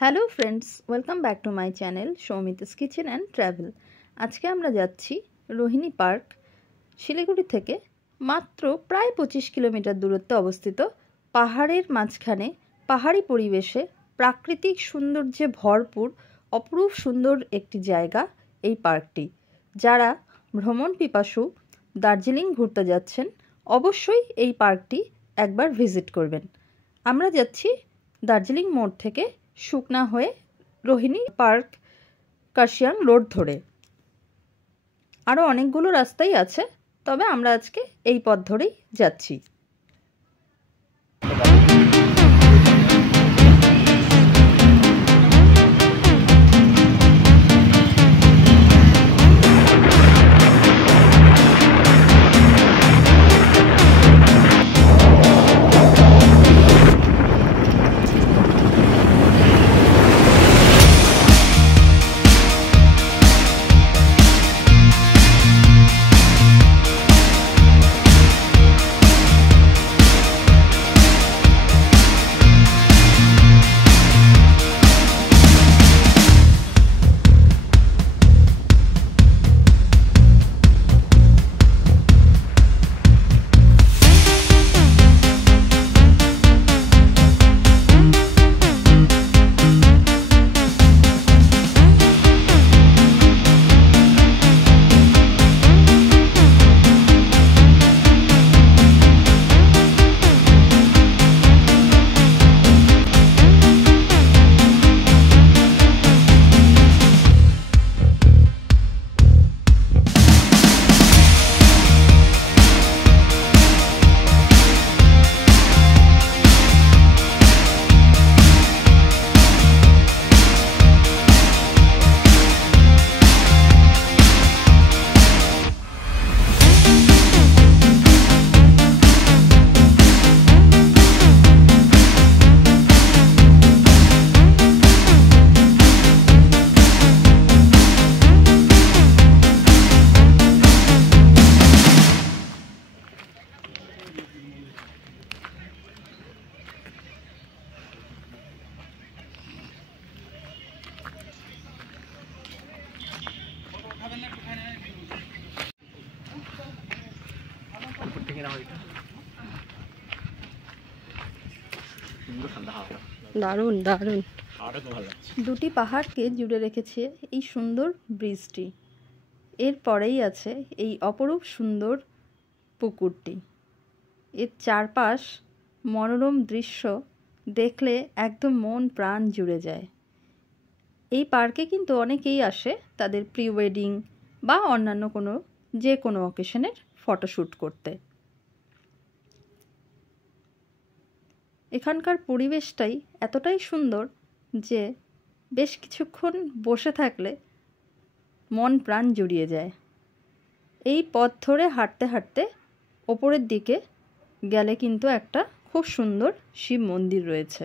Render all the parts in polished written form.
Hello friends, welcome back to my channel Soumita's kitchen and travel. আজকে আমরা যাচ্ছি Rohini park. Siliguri থেকে মাত্র প্রায় 25 কিলোমিটার দূরত্বে অবস্থিত, পাহাড়ের মাঝখানে পাহাড়ি পরিবেশে প্রাকৃতিক সৌন্দর্যে ভরপুর অপরূপ সুন্দর একটি জায়গা এই পার্কটি। যারা ভ্রমণ পিপাসু দার্জিলিং ঘুরতে যাচ্ছেন অবশ্যই এই পার্কটি একবার ভিজিট করবেন। আমরা যাচ্ছি দার্জিলিং মোড় থেকে শুকনা হয়ে রোহিণী পার্ক কাশিয়াং রোড ধরে। আরও অনেকগুলো রাস্তাই আছে, তবে আমরা আজকে এই পথ ধরেই যাচ্ছি। দারুণ দারুণ, দুটি পাহাড়কে জুড়ে রেখেছে এই সুন্দর ব্রিজটি। এরপরেই আছে এই অপরূপ সুন্দর পুকুরটি। এর চারপাশ মনোরম দৃশ্য দেখলে একদম মন প্রাণ জুড়ে যায়। এই পার্কে কিন্তু অনেকেই আসে তাদের প্রি ওয়েডিং বা অন্যান্য যে কোনো অকেশনের ফটোশ্যুট করতে। এখানকার পরিবেশটাই এতটাই সুন্দর যে বেশ কিছুক্ষণ বসে থাকলে মন প্রাণ জুড়িয়ে যায়। এই পথ ধরে হাঁটতে হাঁটতে ওপরের দিকে গেলে কিন্তু একটা খুব সুন্দর শিব মন্দির রয়েছে।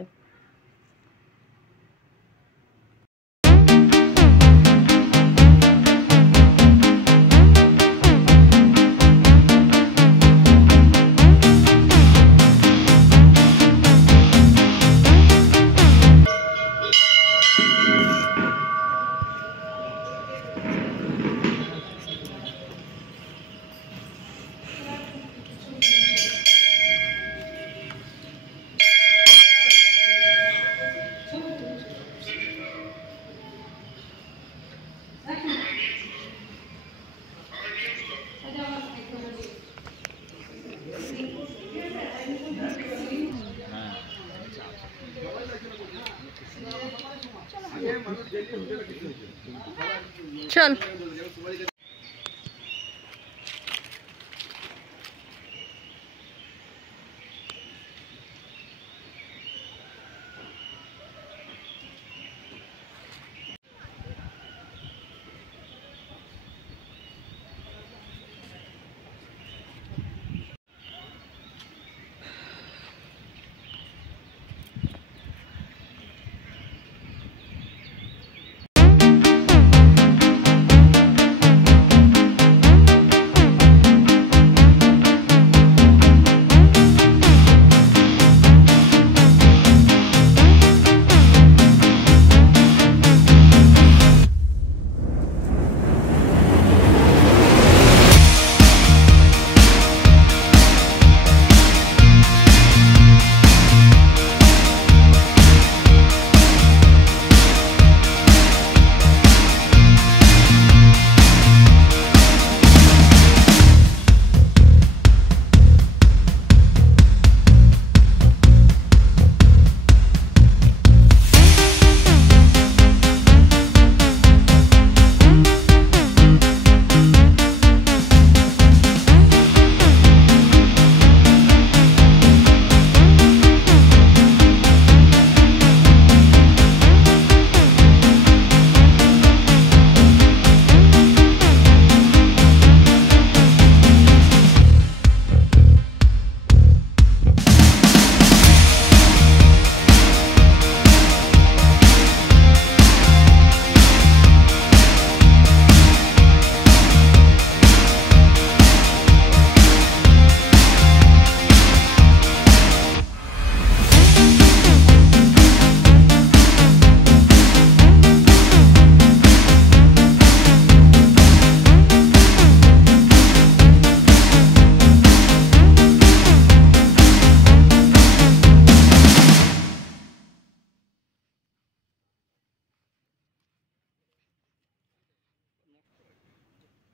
চল।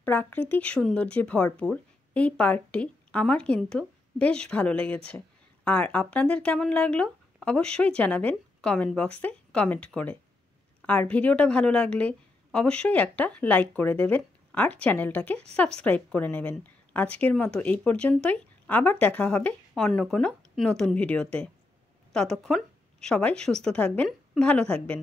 প্রাকৃতিক সৌন্দর্যে ভরপুর এই পার্কটি আমার কিন্তু বেশ ভালো লেগেছে। আর আপনাদের কেমন লাগলো অবশ্যই জানাবেন কমেন্ট বক্সে কমেন্ট করে। আর ভিডিওটা ভালো লাগলে অবশ্যই একটা লাইক করে দেবেন আর চ্যানেলটাকে সাবস্ক্রাইব করে নেবেন। আজকের মতো এই পর্যন্তই, আবার দেখা হবে অন্য কোনো নতুন ভিডিওতে। ততক্ষণ সবাই সুস্থ থাকবেন, ভালো থাকবেন।